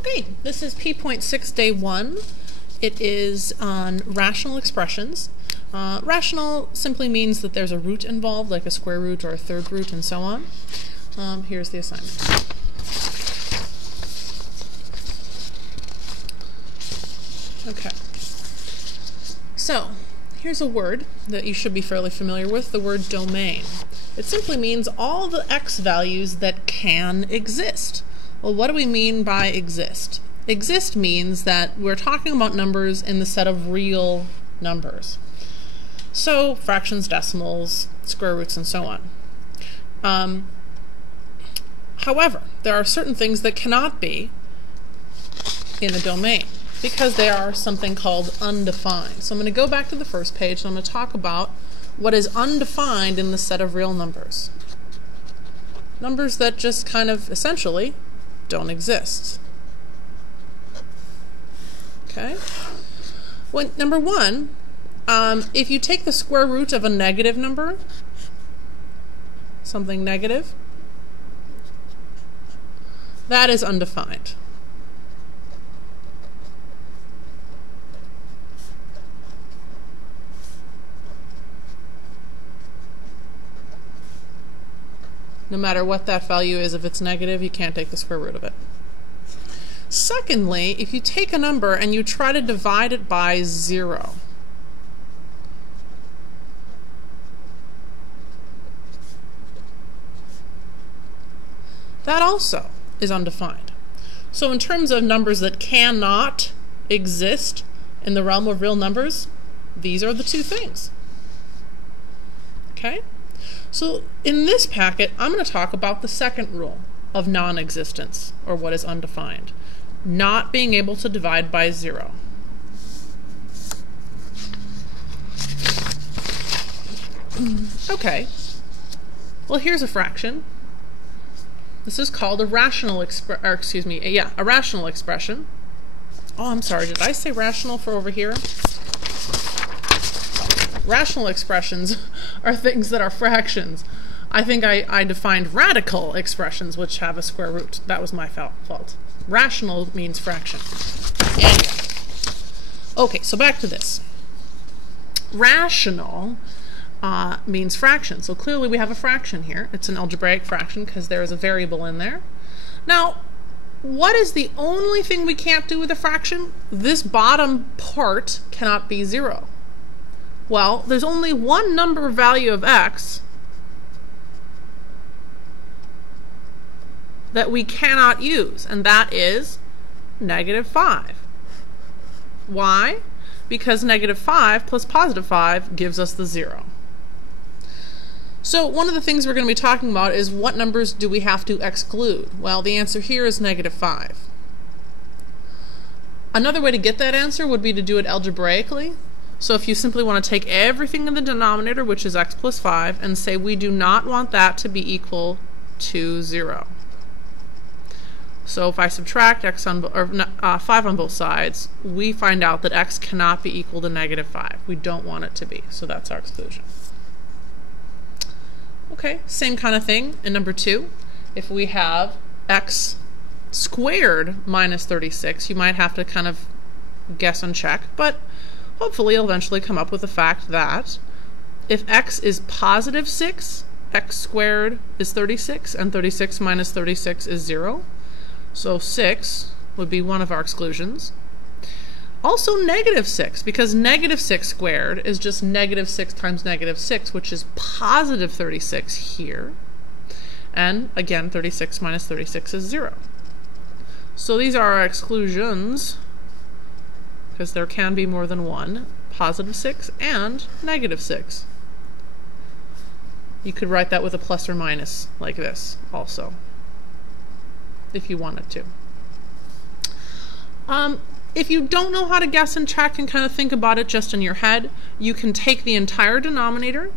Okay, this is P.6 Day 1. It is on rational expressions. Rational simply means that there's a root involved, like a square root or a third root and so on. Here's the assignment. Okay. So, here's a word that you should be fairly familiar with, the word domain. It simply means all the x values that can exist. Well, what do we mean by exist? Exist means that we're talking about numbers in the set of real numbers. So, fractions, decimals, square roots, and so on. However, there are certain things that cannot be in a domain because they are something called undefined. So I'm going to go back to the first page and I'm going to talk about what is undefined in the set of real numbers. Numbers that just kind of essentially don't exist. Okay? Well, number one, if you take the square root of a negative number, something negative, that is undefined. No matter what that value is, if it's negative, you can't take the square root of it. Secondly, if you take a number and you try to divide it by 0, that also is undefined. So in terms of numbers that cannot exist in the realm of real numbers, these are the two things. Okay? So in this packet, I'm going to talk about the second rule of non-existence, or what is undefined. Not being able to divide by 0. Okay. Well, here's a fraction. This is called a rational a rational expression. Oh, I'm sorry, did I say rational for over here? Rational expressions are things that are fractions. I think I defined radical expressions, which have a square root. That was my fault. Rational means fraction. Anyway. Okay, so back to this. Rational means fraction. So clearly we have a fraction here. It's an algebraic fraction because there is a variable in there. Now, what is the only thing we can't do with a fraction? This bottom part cannot be 0. Well, there's only one number value of x that we cannot use, and that is -5. Why? Because -5 plus +5 gives us the 0. So one of the things we're going to be talking about is what numbers do we have to exclude? Well, the answer here is -5. Another way to get that answer would be to do it algebraically. So if you simply want to take everything in the denominator, which is x plus 5, and say we do not want that to be equal to 0. So if I subtract 5 on both sides, we find out that x cannot be equal to -5. We don't want it to be, so that's our exclusion. Okay, same kind of thing in number 2. If we have x squared minus 36, you might have to kind of guess and check, but hopefully you'll eventually come up with the fact that if x is positive 6, x squared is 36, and 36 minus 36 is 0. So 6 would be one of our exclusions. Also -6, because -6 squared is just -6 times -6, which is positive 36 here. And again, 36 minus 36 is 0. So these are our exclusions, because there can be more than one, positive 6 and -6. You could write that with a plus or minus like this also, if you wanted to. If you don't know how to guess and check and kind of think about it just in your head, you can take the entire denominator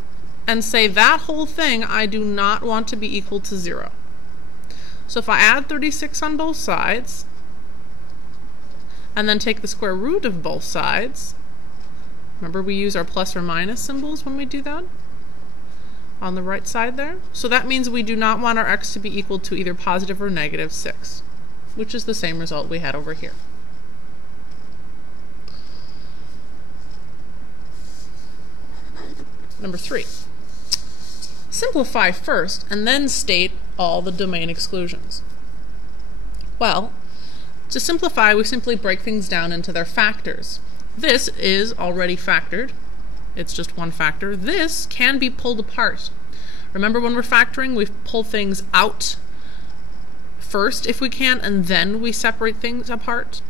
and say that whole thing I do not want to be equal to 0. So if I add 36 on both sides, and then take the square root of both sides, remember we use our plus or minus symbols when we do that? on the right side there. So that means we do not want our x to be equal to either positive or negative 6. which is the same result we had over here. Number 3. Simplify first and then state all the domain exclusions. Well, to simplify, we simply break things down into their factors. This is already factored. It's just one factor. This can be pulled apart. Remember, when we're factoring, we pull things out first if we can, and then we separate things apart.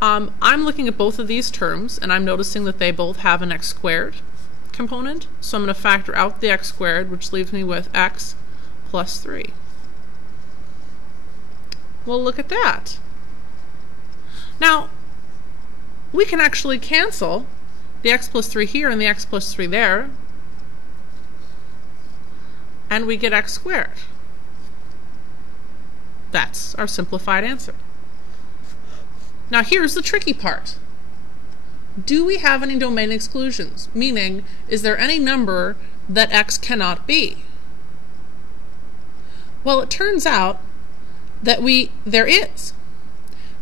I'm looking at both of these terms, and I'm noticing that they both have an x squared component. So I'm going to factor out the x squared, which leaves me with x plus 3. Well, look at that. Now, we can actually cancel the x plus 3 here and the x plus 3 there, and we get x squared. That's our simplified answer. Now here's the tricky part. Do we have any domain exclusions? Meaning, is there any number that x cannot be? Well, it turns out that there is,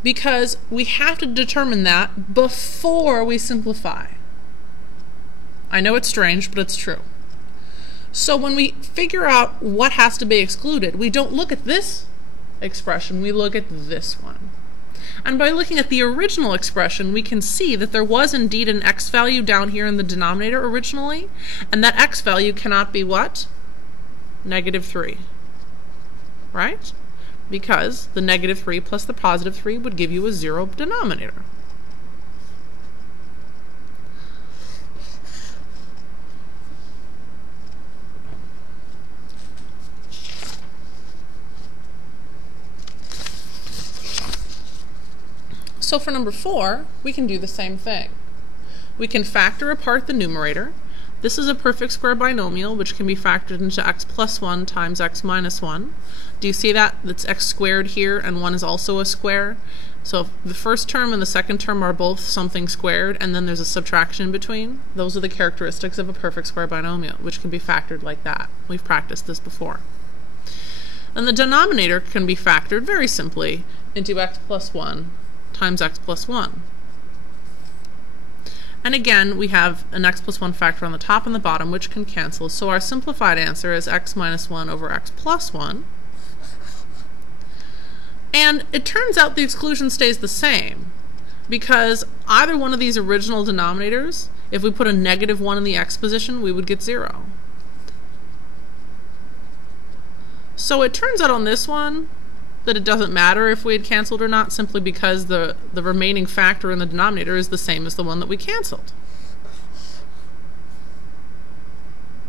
because we have to determine that before we simplify. I know it's strange, but it's true. So when we figure out what has to be excluded, we don't look at this expression, we look at this one. And by looking at the original expression, we can see that there was indeed an x value down here in the denominator originally, and that x value cannot be what? -3. Right? Because the -3 plus the +3 would give you a 0 denominator. So for number 4, we can do the same thing. We can factor apart the numerator. This is a perfect square binomial, which can be factored into x plus 1 times x minus 1. Do you see that? That's x squared here, and 1 is also a square. So the first term and the second term are both something squared, and then there's a subtraction in between. Those are the characteristics of a perfect square binomial, which can be factored like that. We've practiced this before. And the denominator can be factored very simply into x plus 1 times x plus 1. And again, we have an x plus 1 factor on the top and the bottom, which can cancel. So our simplified answer is x minus 1 over x plus 1. And it turns out the exclusion stays the same, because either one of these original denominators, if we put a -1 in the x position, we would get 0. So it turns out on this one that it doesn't matter if we had canceled or not, simply because the remaining factor in the denominator is the same as the one that we canceled.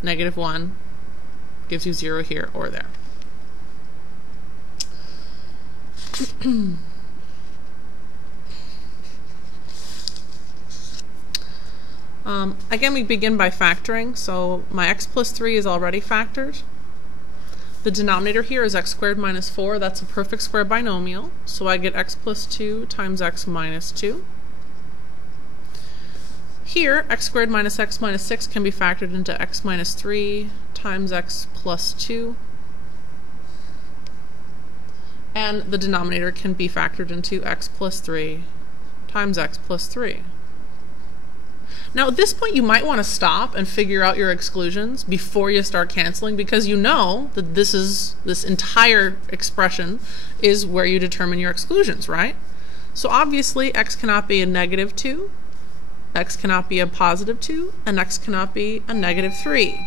-1 gives you 0 here or there. Again, we begin by factoring. So my x plus 3 is already factored. The denominator here is x squared minus 4. That's a perfect square binomial. So I get x plus 2 times x minus 2. Here, x squared minus x minus 6 can be factored into x minus 3 times x plus 2. And the denominator can be factored into x plus 3 times x plus 3. Now at this point you might want to stop and figure out your exclusions before you start canceling, because you know that this entire expression is where you determine your exclusions, right? So obviously x cannot be a -2, x cannot be a +2, and x cannot be a -3.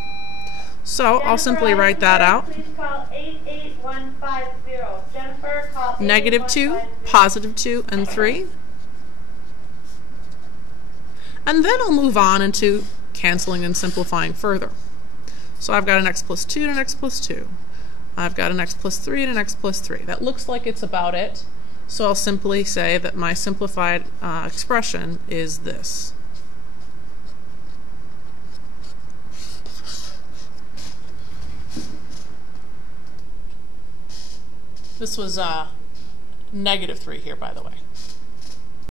So I'll simply write that out. Please call 88150. Jennifer, call -2, +2, and 3. And then I'll move on into canceling and simplifying further. So I've got an x plus 2 and an x plus 2. I've got an x plus 3 and an x plus 3. That looks like it's about it. So I'll simply say that my simplified expression is this. This was -3 here, by the way.